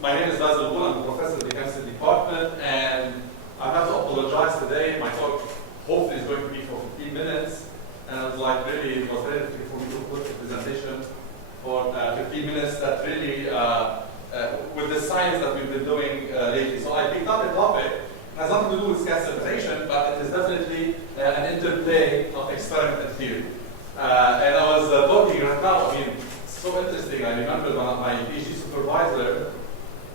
My name is Mazen Ghoul. I'm a professor in the chemistry department, and I have to apologize today. My talk hopefully is going to be for 15 minutes, and I was like, really, it was very difficult for me to put a presentation for 15 minutes that really, with the science that we've been doing lately. So I picked up a topic. It has nothing to do with gas separation, but it is definitely an interplay of experiment and theory. And I was talking right now, I mean, it's so interesting. I remember my PhD supervisor,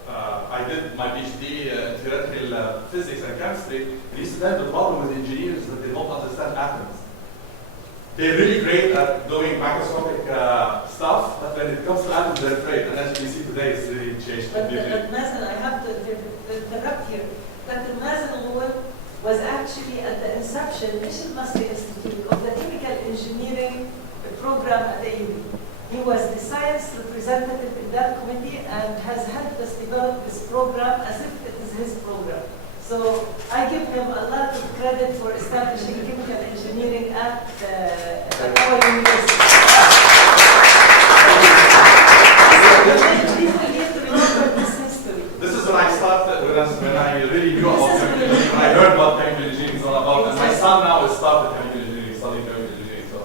I did my PhD in theoretical physics and chemistry. He used to have the problem with engineers that they don't understand atoms. They're really great at doing microscopic stuff, but when it comes to atoms, they're afraid. And as you can see today, it's really changed completely. But Mazen, I have to interrupt here. That the Mazen Ghoul was actually at the inception, Mission Masri Institute, of the chemical engineering program at the AUB. He was the science representative in that committee and has helped us develop this program as if it is his program. So I give him a lot of credit for establishing chemical engineering at our university. Please begin to remember this history. This is when I started, when I really knew about chemical engineering, when I heard about chemical engineering, it's all about, and my son now has started chemical engineering, studying chemical engineering. So.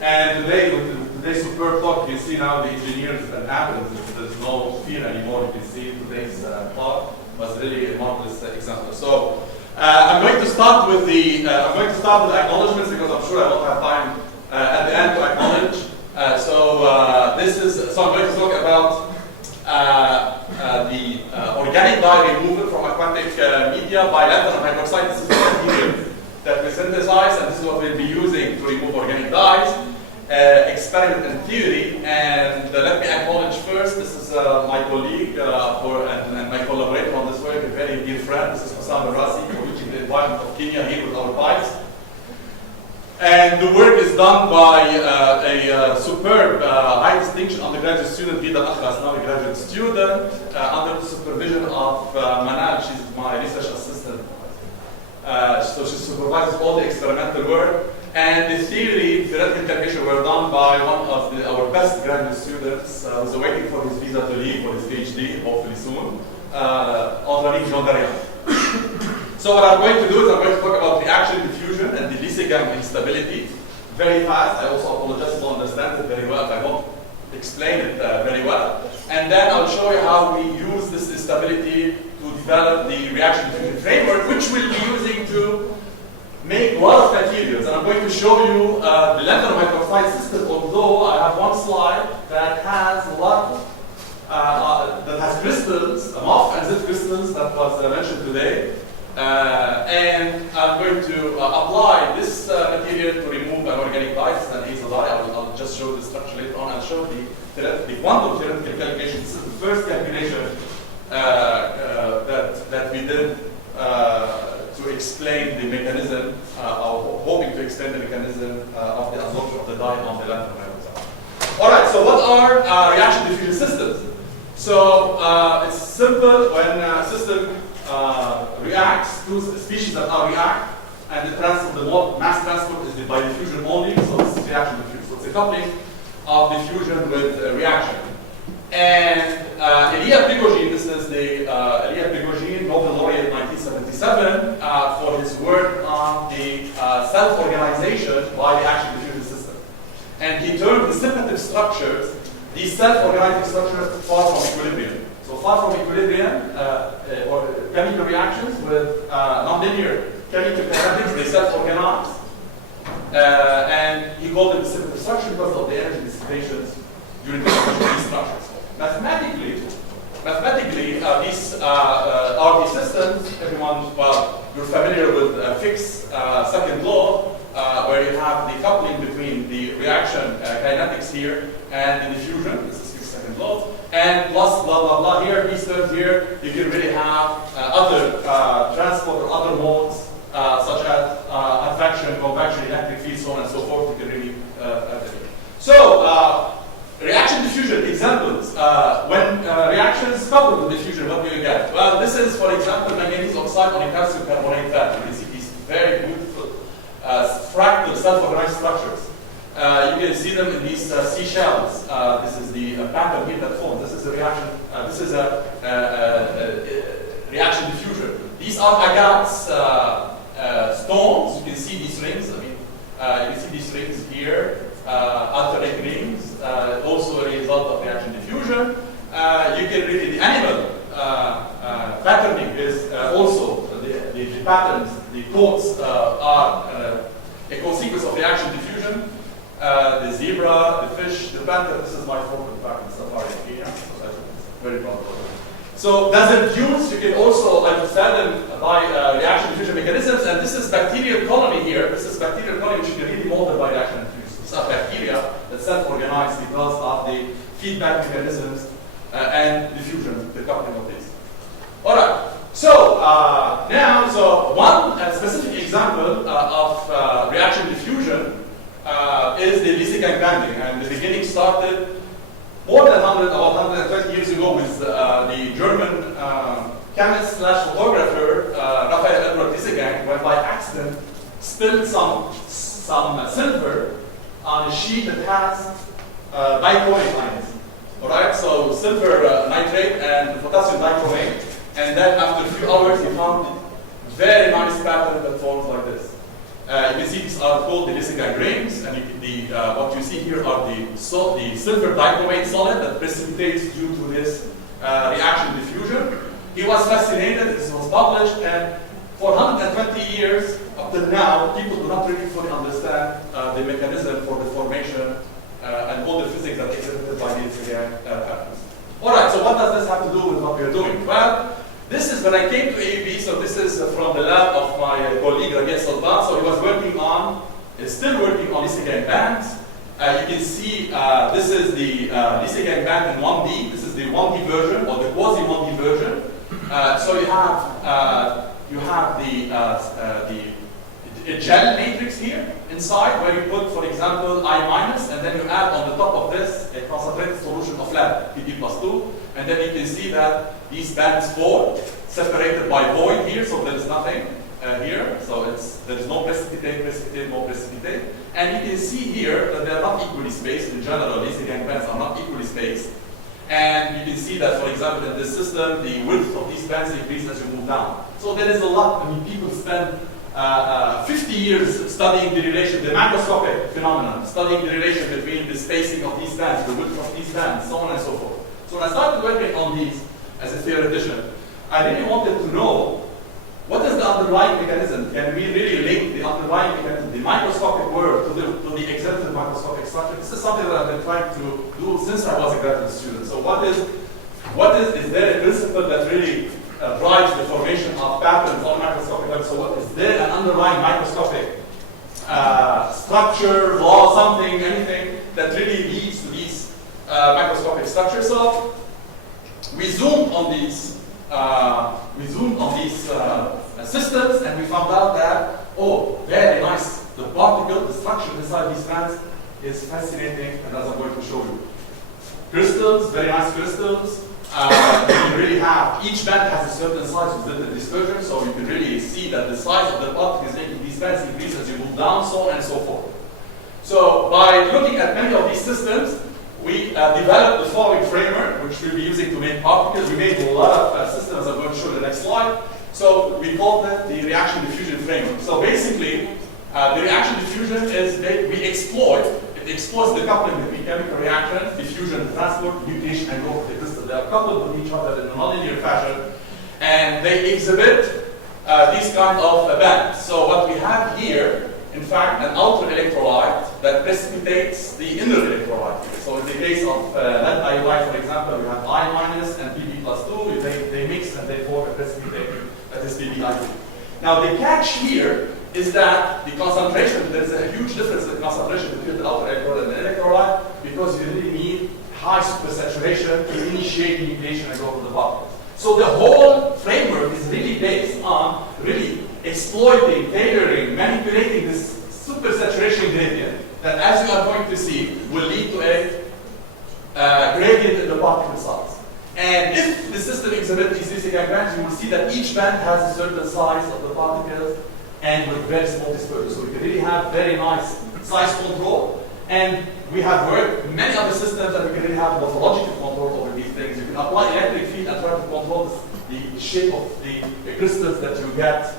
And today, with today's superb talk, you see now the engineers and atoms, there's no fear anymore. You can see today's talk was really a marvelous example. So I'm going to start with the acknowledgements because I'm sure I won't have time at the end to acknowledge. So I'm going to talk about the organic dye removal from aquatic media by lanthanum hydroxide. This is the material that we synthesize, and this is what we'll be using to remove organic dyes. Experiment and theory, and let me acknowledge first, this is my colleague and my collaborator on this work, a very dear friend. This is Mazen Ghoul, for reaching the environment of Kenya here with our pipes. And the work is done by a superb, high distinction undergraduate student, Vida Akhras, now a graduate student, under the supervision of Manal. She's my research assistant. So she supervises all the experimental work. And the theoretical calculation were done by one of our best graduate students who's waiting for his visa to leave for his PhD, hopefully soon, Antoine Jean-Darian. So what I'm going to do is I'm going to talk about reaction diffusion and the Lyse-Gang instability very fast. I also apologize if I don't understand it very well, if I won't explain it very well. And then I'll show you how we use this instability to develop the reaction diffusion framework, which we'll be using to make a lot of materials, and I'm going to show you the lanthanum hydroxide system, although I have one slide that has a lot, that has crystals, MOF and Z crystals that was mentioned today. And I'm going to apply this material to remove an organic dye. This is an acyl dye. I'll just show the structure later on. I'll show the quantum theoretical calculation. This is the first calculation that we did to explain the mechanism, hoping to explain the mechanism of the absorption of the dye on the lanthanum hydroxide. All right, so what are reaction diffusion systems? So it's simple when a system reacts, two species that are react, and the mass transport is by diffusion only, so this is reaction diffusion. So it's a coupling of diffusion with reaction. And Elia Prigogine, this is the Elia Prigogine, Nobel laureate 1977, for his work on the self-organization by the action diffusion system. And he termed the sympative structures, these self-organizing structures, far from equilibrium. So far from equilibrium, or chemical reactions with nonlinear chemical kinetics, they self-organize. And he called them the sympative structure because of the energy dissipations during the formation of these structures. Mathematically, these are the systems. Everyone, well, you're familiar with Fick's second law, where you have the coupling between the reaction kinetics here and the diffusion. This is Fick's second law, and plus blah blah blah here. These terms here, you can really have other transport or other modes, such as advection, convection, electric field, so on and so forth. You can really reaction diffusion examples. When reactions coupled with diffusion, what do you get? Well, this is, for example, manganese oxide on a calcium carbonate fat. You can see these very beautiful fractal self-organized structures. You can see them in these seashells. This is the pattern here that forms. This is a reaction. This is a are agate stones. You can see these rings. I mean, you can see these rings here, alternate rings, also a result of reaction diffusion. You can really, the animal patterning is also, the patterns, the codes are a consequence of reaction diffusion. The zebra, the fish, the panther, this is my favorite pattern, safari in Kenya, so that's very proud of it. So desert dunes, you can also understand them by reaction diffusion mechanisms, and this is bacterial colony here. This is bacterial colony which you can really model by reaction diffusion. These are bacteria that self-organize because of the feedback mechanisms and diffusion, the coupling of these. All right. So now, one specific example of reaction diffusion is the Liesegang banding, and the beginning started more than 120 years ago with the German chemist slash photographer Raphael Edward Liesegang, when by accident spilled some silver on a sheet that has dichromate ions. All right, so silver nitrate and potassium dichromate, and then after a few hours, he found a very nice pattern that forms like this. You can see these are called the Liesegang rings, and what you see here are the silver dichromate solid that precipitates due to this reaction diffusion. He was fascinated, this was published, and for 120 years up till now, people do not really fully understand the mechanism for the formation and all the physics that exhibited by these patterns. All right, so what does this have to do with what we are doing? Well, this is when I came to AUB, so this is from the lab of my colleague Rabiel Salban. So he was is still working on Liesegang bands. You can see this is the Liesegang band in 1D. This is the 1D version, or the quasi 1D version. So you have the gel matrix here inside, where you put, for example, I-, and then you add on the top of this a concentrated solution of lead, Pb+2, and then you can see that these bands form, separated by void here, so there is nothing here, so there is no precipitate, no precipitate, and you can see here that they are not equally spaced. In general, Liesegang bands are not equally spaced, and you can see that, for example, in this system, the width of these bands increases as you move down. So there is a lot. I mean, people spend 50 years studying the relation, the macroscopic phenomenon, studying the relation between the spacing of these bands, the width of these bands, so on and so forth. So when I started working on these as a theoretician, I really wanted to know what is the underlying mechanism. Can we really link the underlying mechanism, the microscopic world, to the exhibited microscopic structure? This is something that I've been trying to do since I was a graduate student. So is there a principle that really drives the formation of patterns on microscopic level? So is there an underlying microscopic structure, law, something, anything that really leads to these microscopic structures? So we zoomed on these systems, and we found out that, oh, very nice. The particle, the structure inside these bands is fascinating, and as I'm going to show you. Crystals, very nice crystals. You really have, each band has a certain size with the dispersion, so you can really see that the size of the particles making these bands increase as you move down, so on and so forth. So by looking at many of these systems, we developed the following framework, which we'll be using to make particles. We made a lot of systems I'm going to show in the next slide. So we called it the reaction diffusion framework. So basically, the reaction diffusion is we exploits the coupling between chemical reactions, diffusion, transport, mutation, and growth of the crystal. They are coupled with each other in a nonlinear fashion, and they exhibit these kind of bands. So what we have here, in fact, an outer electrolyte that precipitates the inner electrolyte here. So in the case of lead iodide, for example, we have I- and Pb+2. They mix and they form a precipitate that is PbI2. Now the catch here is that the concentration, there's a huge difference in concentration between the outer electrolyte and the electrolyte, because you really need high supersaturation to initiate nucleation and growth of the particles. So the whole framework is really based on really exploiting, tailoring, manipulating this supersaturation gradient that, as you are going to see, will lead to a gradient in the particle size. And if the system exhibits these Liesegang bands, you will see that each band has a certain size of the particles and with very small dispersion. So we can really have very nice size control. And we have worked many other systems that we can really have morphological control over these things. You can apply electric field and try to control control the shape of the crystals that you get,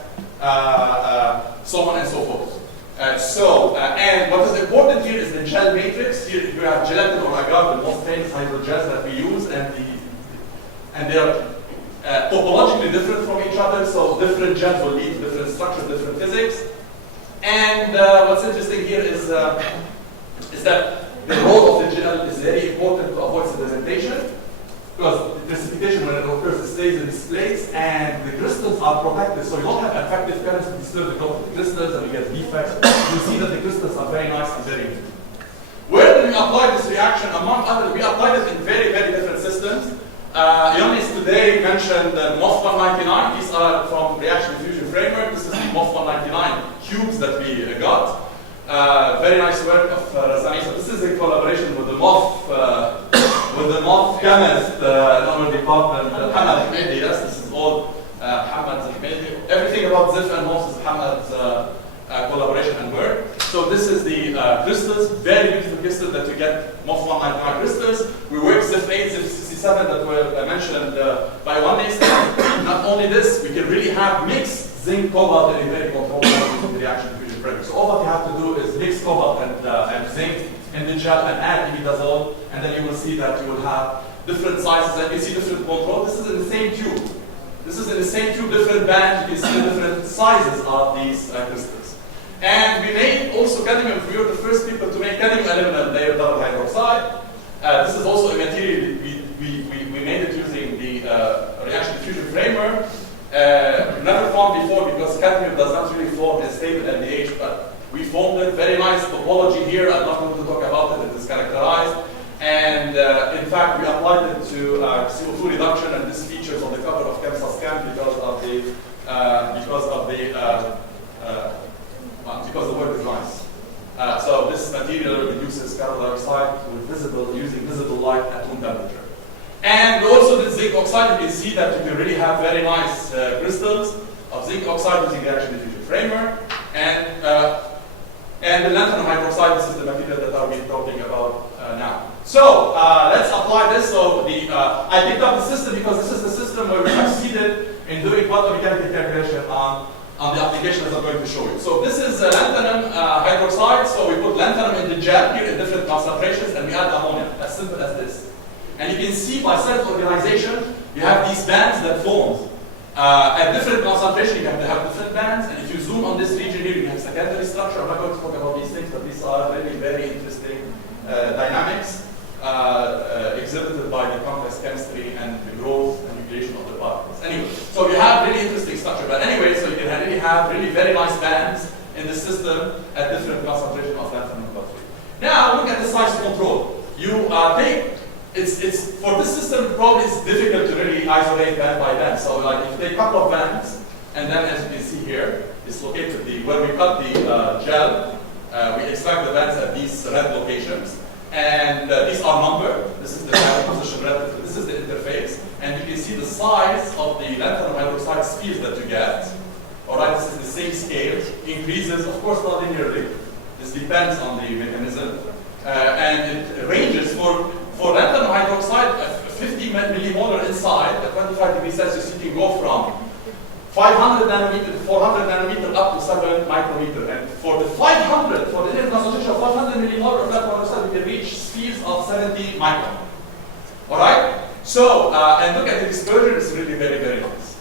so on and so forth. And what is important here is the gel matrix. Here you have gelatin or agar, the most famous hydrogels that we use, and they are topologically different from each other, so different gels will lead to different structures, different physics. And what's interesting here is that the role of the gel is very important to avoid sedimentation, because the precipitation, when it occurs, it stays in these plates, and the crystals are protected, so you don't have effective currents to disturb the growth of the crystals, and you get defects. You see that the crystals are very nice and very good. Where did we apply this reaction? Among others, we applied it in very, very different systems. Ioannis today mentioned MOF 199. These are from reaction diffusion framework. This is the MOF 199 cubes that we got. Very nice work of Razani. So this is a collaboration with the MOF chemist in our department, Hamad Hmedi. Yes, this is all Hamad Hmedi. Everything about ZIF and MOF is Hamad's collaboration and work. So this is the crystals, very beautiful crystals that we get, MOF 199 crystals. We work ZIF 8, ZIF 67 that were mentioned by Ioannis. Not only this, we can really have mixed zinc cobalt in a very controlled way in the reaction diffusion framework. So all what you have to do is mix cobalt and zinc in the gel and add imidazole, and then you will see that you will have different sizes, and you see different control. This is in the same tube. This is in the same tube, different bands. You can see the different sizes of these crystals. And we made also cadmium. We were the first people to make cadmium aluminum layer double hydroxide. This is also a material we made it using the reaction diffusion framework. Never formed before because cadmium does not really form a stable LDH, but we formed it. Very nice topology here. I'm not going to talk about it. It is characterized. And in fact, we applied it to CO2 reduction, and this features on the cover of ChemSysChem because the work is nice. So this material reduces carbon dioxide using visible light at room temperature. And also the zinc oxide, you can see that you can really have very nice crystals of zinc oxide using the reaction diffusion framework. And the lanthanum hydroxide, this is the material that I'll be talking about now. So let's apply this. So I picked up the system because this is the system where we succeeded in doing quantum mechanical calculation on the application as I'm going to show you. So this is lanthanum hydroxide. So we put lanthanum in the gel here in different concentrations, and we add ammonia. As simple as this. And you can see by self-organization, you have these bands that form. At different concentration, you have to have different bands. And if you zoom on this region here, you have secondary structure. I'm not going to talk about these things, but these are really very interesting dynamics exhibited by the complex chemistry and the growth and nucleation of the particles. Anyway, so you have really interesting structure. But anyway, so you can really have really very nice bands in the system at different concentration of lanthanum and battery. Now look at the size control. You take it's for this system probably it's difficult to really isolate band by band. So like if you take a couple of bands, and then as you can see here, it's located where we cut the gel. We extract the bands at these red locations. And these are numbered. This is the position relative. This is the interface. And you can see the size of the lanthanum hydroxide spheres that you get. All right, this is the same scale. Increases, of course, not linearly. This depends on the mechanism. And it ranges for lanthanum hydroxide, 50 millimolar inside, at 25 degrees Celsius, you can go from 500 nanometer to 400 nanometer up to 7 micrometer. And for the 500, for the inner concentration of 500 millimolar of lanthanum hydroxide, we can reach speeds of 70 micron. All right? So, and look at the dispersion, it's really very, very nice.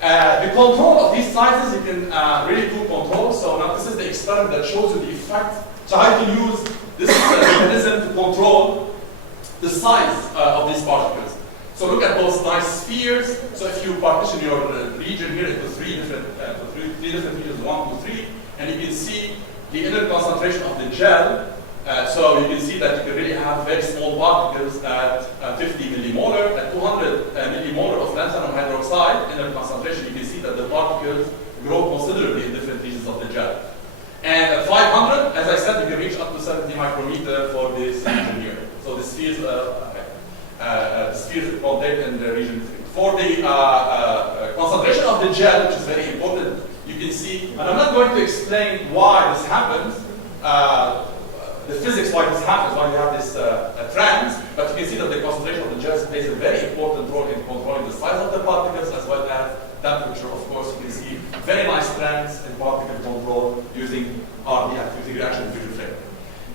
The control of these sizes, you can really do control. So now this is the experiment that shows you the effect. So how you can use this mechanism to control the size of these particles. So look at those nice spheres. So if you partition your region here into three different regions, 1, 2, 3, and you can see the inner concentration of the gel. So you can see that you can really have very small particles at 50 millimolar. At 200 millimolar of lanthanum hydroxide inner concentration, you can see that the particles grow considerably in different regions of the gel. And at 500, as I said, you can reach up to 70 micrometer for this region here. So the spheres contained in the region 3. For the concentration of the gel, which is very important, you can see, and I'm not going to explain why this happens. the physics why this happens, why you have this trends, but you can see that the concentration of the gels plays a very important role in controlling the size of the particles as well as temperature. Of course, you can see very nice trends in particle control using RDF, using reaction diffusion flame.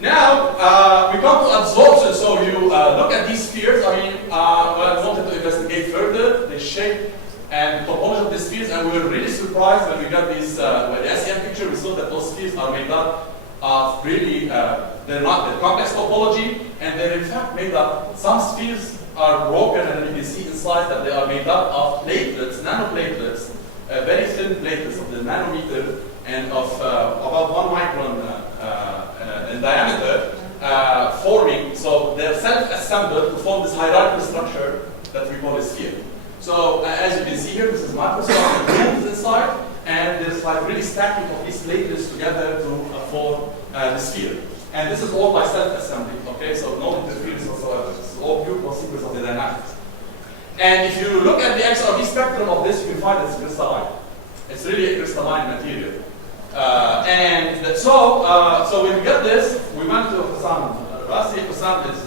Now, we come to absorption. So you look at these spheres. I mean, well, I wanted to investigate further the shape and topology of the spheres, and we were really surprised when we got these, with the SEM picture, we saw that those spheres are made up of really, they're not the complex topology, and they're in fact made up, some spheres are broken, and then you can see inside that they are made up of platelets, nanoplatelets, very thin platelets of the nanometer, and of about 1 micron in diameter, forming, so they're self-assembled to form this hierarchical structure that we call a sphere. So as you can see here, this is microscopic grooves inside, and there's like really stacking of these platelets together to form the sphere. And this is all by self-assembly, okay? So no interference whatsoever. This is all pure consequence of the dynamics. And if you look at the XRD spectrum of this, you can find it's crystalline. It's really a crystalline material. So when we get this, we went to Hussam. Hussam is,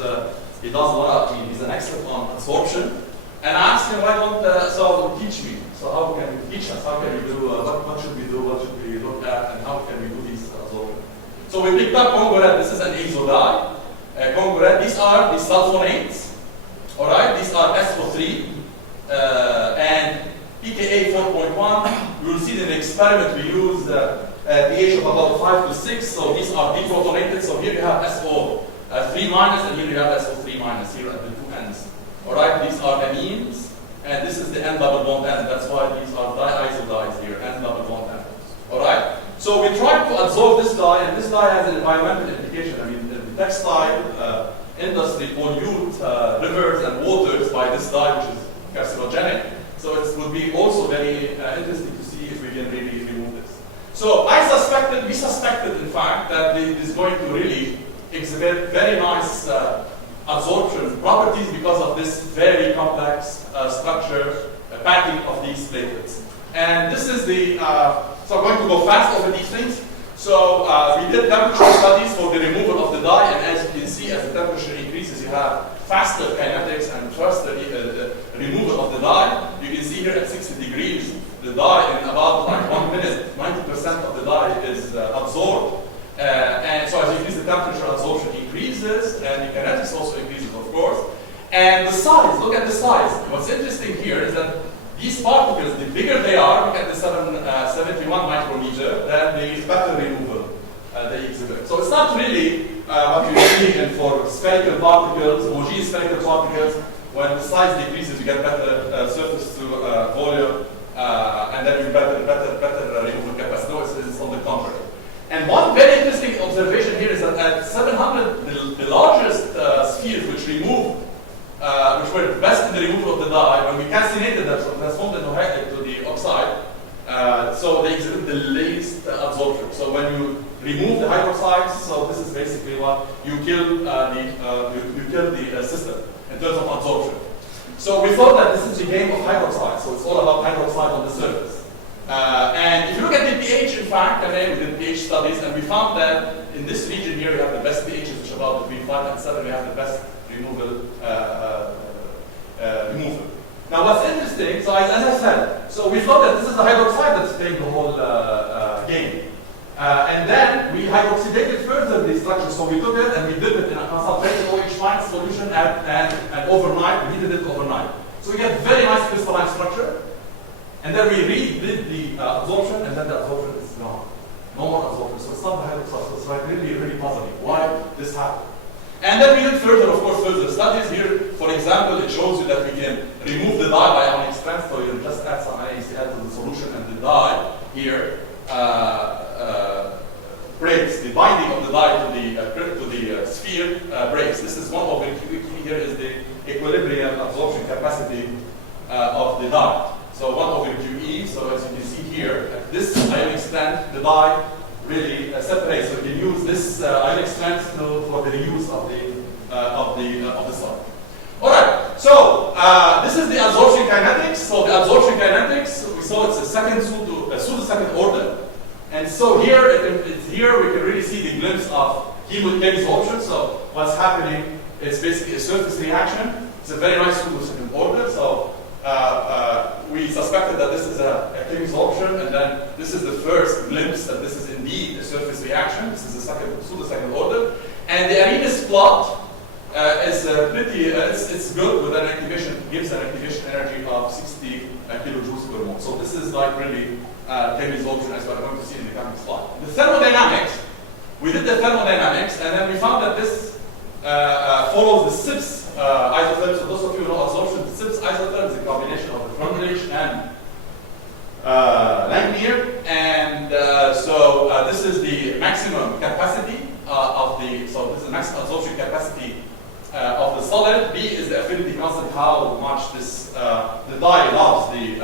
he does a lot, he's an expert on absorption. And I asked him, why don't, so teach me. So how can you teach us? How can we do, what should we do, what should we look at, and how can we do these absorption? So we picked up Congo red. This is an azo dye. Congo red, these are the sulfonates. All right, these are SO3 and pKa 4.1. You will see in the experiment we use pH of about 5 to 6. So these are deprotonated. So here you have SO3 minus, and here you have SO3 minus here at the two ends. All right, these are amines, and this is the N double bond end. That's why these are diiso dyes here, N double bond end. All right. So we tried to absorb this dye, and this dye has an environmental implication. I mean, the textile industry pollute rivers and waters by this dye, which is carcinogenic. So it would be also very interesting to see if we can really remove this. So we suspected, in fact, that it is going to really exhibit very nice absorption properties because of this very complex structure, packing of these platelets. And this is the, so I'm going to go fast over these things. So we did temperature studies for the removal of the dye, and as you can see, as the temperature increases, you have faster kinetics and faster removal of the dye. You can see here at 60 degrees, the dye in about like 1 minute, 90% of the dye is absorbed. And so as you increase the temperature, absorption increases, and the kinetics also increases, of course. And the size, look at the size. What's interesting here is that these particles, the bigger they are, look at the 71 micrometer, then the better removal they exhibit. So it's not really what you see for spherical particles, homogeneous spherical particles. When the size decreases, you get better surface to volume, and then you better removal capacity. No, it's on the contrary. And one very interesting observation here is that at 700, the largest spheres which were best in the removal of the dye, when we calcinated them, so transformed into the oxide, so they exhibit the least absorption. So when you remove the hydroxides, so this is basically what you kill the system in terms of absorption. So we thought that this is the game of hydroxide. So it's all about hydroxide on the surface. And if you look at the pH, in fact, we did pH studies, and we found that in this region here we have the best pHs, which are about between 5 and 7. We have the best removal. Now, what's interesting? So as I said, so we thought that this is the hydroxide that's playing the whole game, and then we hydroxidated further the structure. So we took it and we dipped it in a concentrated OH- solution, and overnight we heated it overnight. So we get very nice crystalline structure. And then we redid the absorption, and then the absorption is gone. No more absorption. So it's not the hydroxide. So it's like really, really puzzling why this happened. And then we did further studies here. For example, it shows you that we can remove the dye by ionic strength. So you just add some NaCl to the solution, and the dye here breaks. The binding of the dye to the sphere breaks. This is one of the key here is the equilibrium absorption capacity of the dye. So 1 over QE, so as you can see here, at this ionic strength, the dye really separates. So you can use this ionic strength for the reuse of the solid. All right. So this is the absorption kinetics. So the absorption kinetics, we saw it's a pseudo second order, and so here we can really see the glimpse of chemoabsorption. So what's happening is basically a surface reaction. It's a very nice pseudo-second order. So we suspected that this is a chemoabsorption, and then this is the first glimpse that this is indeed a surface reaction. This is a pseudo-second order. And the Arrhenius plot is pretty, it's good with an activation, gives an activation energy of 60 kilojoules per mole. So this is like really chemoabsorption, as we're going to see in the coming slide. The thermodynamics, we did the thermodynamics, and then we found that this follows the SIPS isotherm. So those of you who know absorption, the SIPS isotherm is a combination of the Freundlich and Langmuir. And so this is the maximum capacity of the, so this is the maximum absorption capacity of the solid. B is the affinity constant, how much this the dye loves the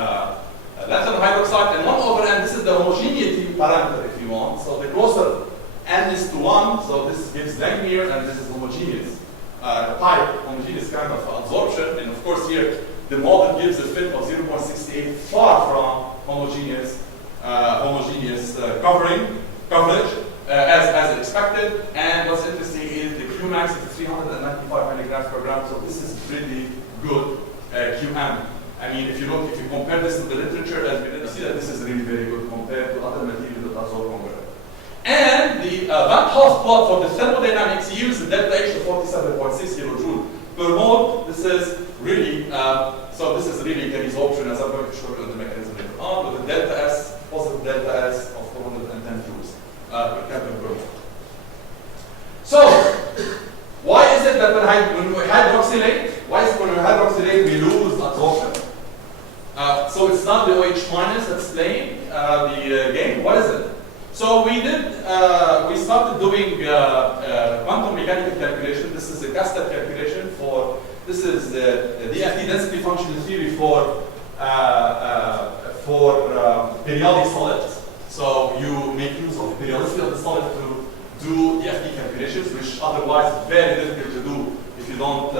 lanthanum hydroxide, and 1 over n, this is the homogeneity parameter if you want. So the closer n is to 1, so this gives Langmuir, and this is homogeneous type, homogeneous kind of absorption. And of course here the model gives a fit of 0.68, far from homogeneous coverage as expected. And what's interesting is the Qmax is 395 milligrams per gram, so this is pretty good QM. I mean, if you compare this to the literature, as we did, you see that this is really very good compared to other materials that absorb longer. And the Van Hoff plot for the thermodynamics yields the delta H to 47.6 kilojoule per mole. This is really, so this is really chemoabsorption, as I'm going to show you the mechanism later on, with the delta S, positive delta S of 410 joules per Kelvin per mole. So, why is it that when we hydroxylate, we lose absorption? So it's not the OH minus that's playing the game. What is it? So we started doing quantum mechanical calculation. This is a Castad calculation for, this is the DFT density function theory for periodic solids. So you make use of the periodicity of the solid to do DFT calculations, which otherwise is very difficult to do if you don't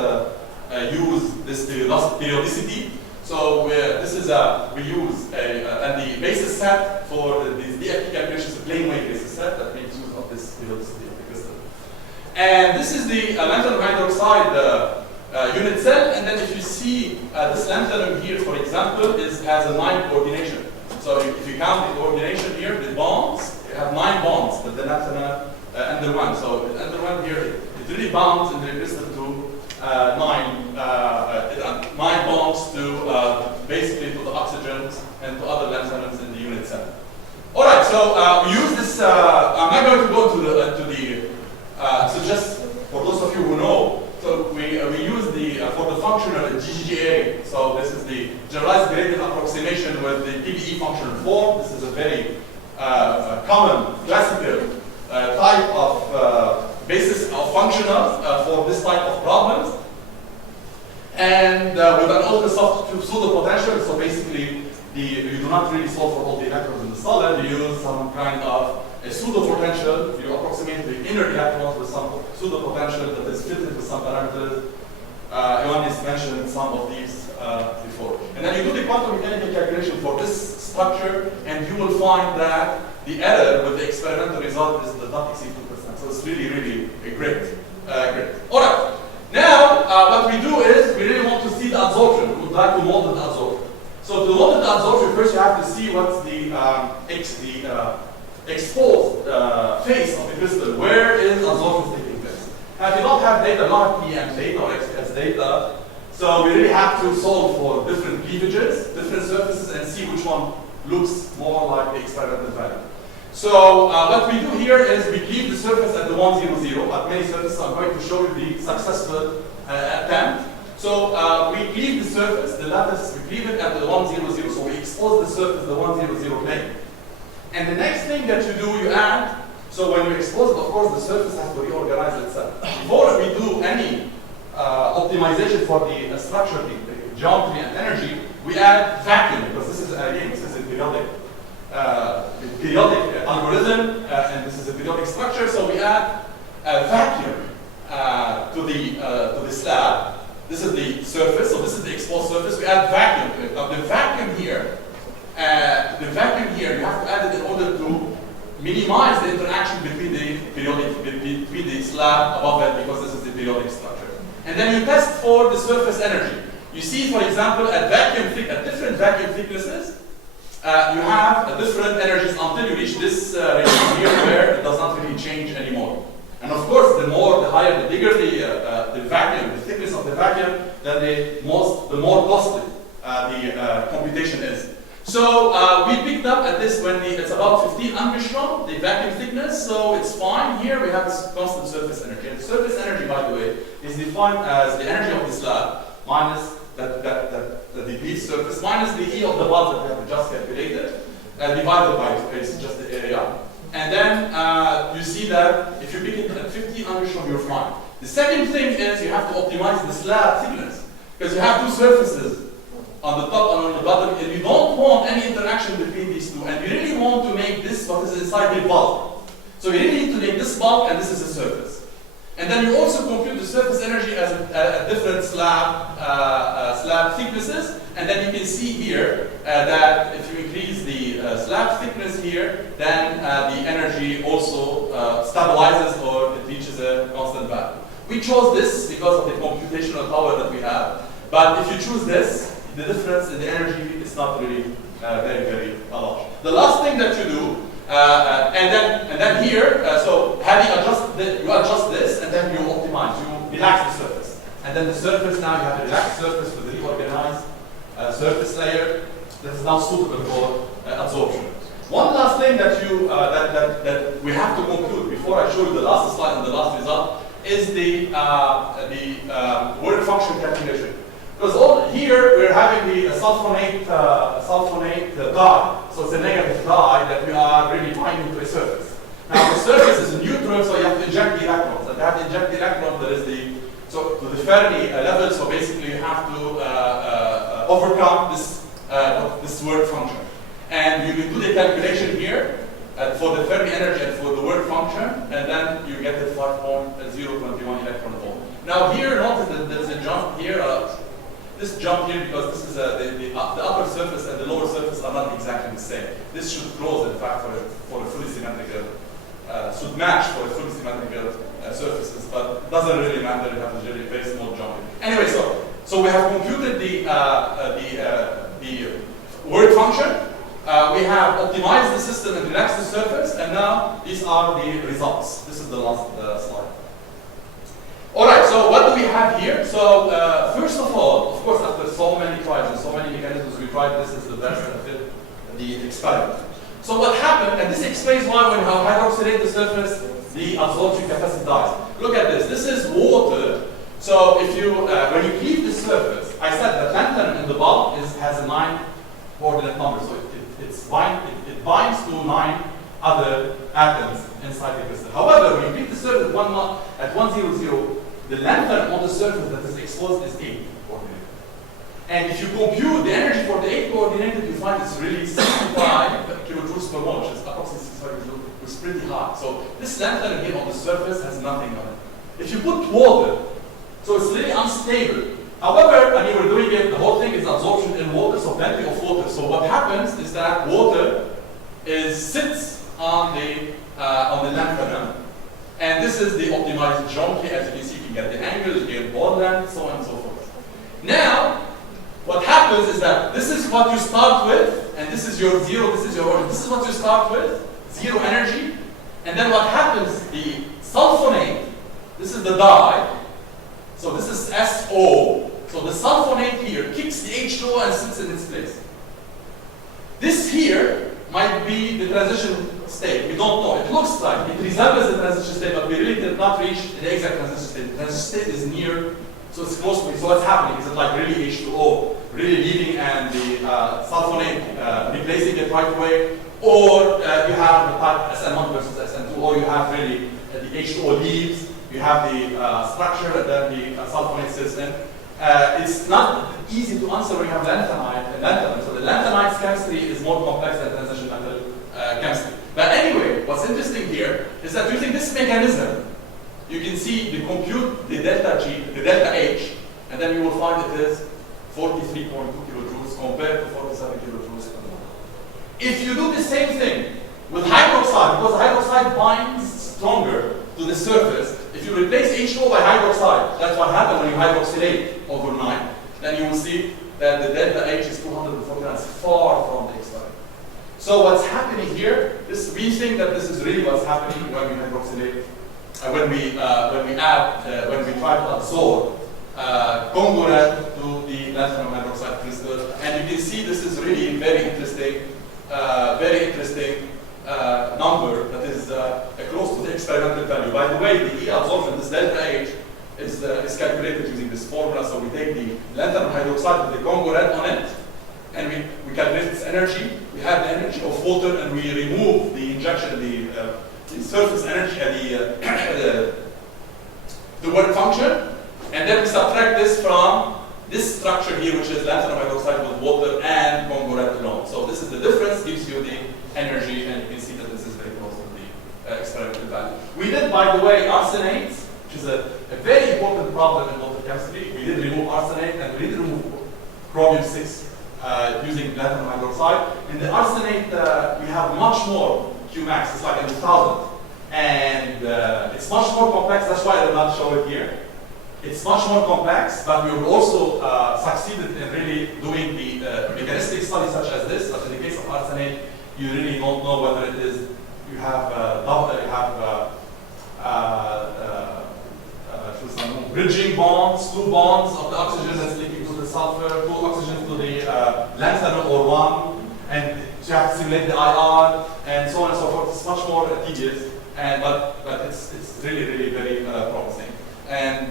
use this periodicity. So this is we use and the basis set for these DFT calculations, a plane wave basis set that makes use of this periodicity of the crystal. And this is the lanthanum hydroxide unit cell. And then if you see this lanthanum here, for example, has a 9 coordination. So if you count the coordination here, the bonds, you have 9 bonds that the lanthanum underwent. So the underwent here, it really bonds in the crystal to 9 bonds to basically to the oxygens and to other lanthanums in the unit cell. All right, so we use this. I'm not going to go to the. So just for those of you who know, so we use the for the functional GGA. So this is the generalized gradient approximation with the PBE functional form. This is a very common classical type of basis of functionals for this type of problems. And with an ultra-soft pseudo-potential, so basically you do not really solve for all the electrons in the solid, you use some kind of a pseudo-potential, you approximate the inner electrons with some pseudo-potential that is fitted with some parameters. Ivan has mentioned some of these before. And then you do the quantum mechanical calculation for this structure, and you will find that the error with the experimental result is does not exceed 2%. So it's really, really great. All right. Now, what we do is we really want to see the absorption. We would like to model the absorption. So to model the absorption, first you have to see what's the exposed face of the crystal. Where is absorption taking place? Now, if you don't have data, not PM data or XPS data, so we really have to solve for different cleavages, different surfaces, and see which one looks more like the experimental value. So what we do here is we cleave the surface at the 1, 0, 0. At many surfaces, I'm going to show you the successful attempt. So we cleave the surface, the lattice, we cleave it at the 1, 0, 0. So we expose the surface, the 1, 0, 0 plane. And the next thing that you do, you add, so when you expose it, of course, the surface has to reorganize itself. Before we do any optimization for the structure, the geometry and energy, we add vacuum, because this is, again, this is a periodic algorithm, and this is a periodic structure, so we add a vacuum to the slab. This is the surface, so this is the exposed surface. We add vacuum to it. Now the vacuum here, you have to add it in order to minimize the interaction between the slab above it, because this is the periodic structure. And then you test for the surface energy. You see, for example, at different vacuum thicknesses, you have different energies until you reach this region here, where it does not really change anymore. And of course, the higher, the bigger the vacuum, the thickness of the vacuum, then the more costly the computation is. So we picked up at this when it's about 15 angstrom, the vacuum thickness, so it's fine. Here we have this constant surface energy. And surface energy, by the way, is defined as the energy of the slab minus the deep surface minus the E of the bulk that we have just calculated, divided by it's just the area. And then you see that if you pick it at 50 angstrom, you're fine. The second thing is you have to optimize the slab thickness, because you have two surfaces on the top and on the bottom, and you don't want any interaction between these two, and you really want to make this what is inside the bulk. So you really need to make this bulk, and this is the surface. And then you also compute the surface energy as at different slab thicknesses, and then you can see here that if you increase the slab thickness here, then the energy also stabilizes, or it reaches a constant value. We chose this because of the computational power that we have, but if you choose this, the difference in the energy is not really very, very large. The last thing that you do, and then here, so you adjust this, and then you optimize, you relax the surface. And then the surface, now you have a relaxed surface with a reorganized surface layer that is now suitable for absorption. One last thing that that we have to conclude before I show you the last slide and the last result is the work function calculation. Because here we're having the sulfonate dye, so it's a negative dye that we are really binding to a surface. Now the surface is neutral, so you have to inject the electrons, and to have to inject the electron, there is to the Fermi level. So basically, you have to overcome this work function, and you can do the calculation here for the Fermi energy and for the work function, and then you get the 5.021 electron volt. Now here, notice that there's a jump here. This jump here, because this is the upper surface and the lower surface are not exactly the same. This should close, in fact, for a fully symmetrical, should match for a fully symmetrical surfaces, but it doesn't really matter. You have a very small jump. Anyway, so we have computed the work function. We have optimized the system and relaxed the surface, and now these are the results. This is the last slide. All right, so what do we have here? So first of all, of course, after so many trials and so many mechanisms we tried, this is the best that fit the experiment. So what happened, and this explains why when you hydroxylate the surface, the absorption capacity dies. Look at this. This is water. So if you, when you cleave the surface, I said that lanthanum in the bulk has a 9 coordinate number. So it binds to 9 other atoms inside the crystal. However, when you cleave the surface at 100, the lanthanum on the surface that is exposed is 8 coordinated. And if you compute the energy for the 8 coordinated, you find it's really 65 kilojoules per mole, which is approximately 65 kilojoules, which is pretty high. So this lanthanum here on the surface has nothing on it. If you put water, so it's really unstable. However, I mean, we're doing it, the whole thing is absorption in water, so plenty of water. So what happens is that water sits on the lanthanum, and this is the optimized geometry. As you can see, you can get the angle, you get bond length, so on and so forth. Now, what happens is that this is what you start with, and this is your zero, this is your order. This is what you start with, zero energy, and then what happens, the sulfonate, this is the dye, so this is SO, so the sulfonate here kicks the H2O and sits in its place. This here might be the transition state. We don't know. It looks like it resembles the transition state, but we really did not reach the exact transition state. The transition state is near, so it's close to it. So what's happening? Is it like really H2O really leaving and the sulfonate replacing it right away? Or you have the type SN1 versus SN2, or you have really the H2O leaves, you have the structure that the sulfonate sits in. It's not easy to answer when you have lanthanide and lanthanum. So the lanthanide's chemistry is more complex than transition metal chemistry. But anyway, what's interesting here is that using this mechanism, you can see the compute the delta G, the delta H, and then you will find it is 43.2 kilojoules compared to 47 kilojoules. If you do the same thing with hydroxide, because hydroxide binds stronger to the surface. If you replace H2O by hydroxide, that's what happens when you hydroxylate overnight, then you will see that the delta H is 240 grams, far from the experiment. So what's happening here, we think that this is really what's happening when we hydroxylate, when we try to absorb congruent to the lanthanum hydroxide crystal. And you can see this is really very interesting number that is close to the experimental value. By the way, the E absorption, this delta H, is calculated using this formula. So we take the lanthanum hydroxide with the congruent on it, and we calculate its energy. We have the energy of water, and we remove the injection, the surface energy, the work function, and then we subtract this from this structure here, which is lanthanum hydroxide with water and congruent alone. So this is the difference, gives you the energy, and you can see that this is very close to the experimental value. We did, by the way, arsenates, which is a very important problem in water chemistry. We did remove arsenate, and we did remove chromium-6 using lanthanum hydroxide. In the arsenate, we have much more Qmax. It's like in 1,000. And it's much more complex. That's why I did not show it here. It's much more complex, but we also succeeded in really doing the mechanistic studies such as this. But in the case of arsenate, you really don't know whether it is, you have bridging bonds, 2 bonds of the oxygen that's linking to the sulfur, 2 oxygens to the lanthanum, or 1, and you have to simulate the IR, and so on and so forth. It's much more tedious, but it's really, really very promising. And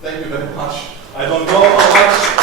thank you very much. I don't know how much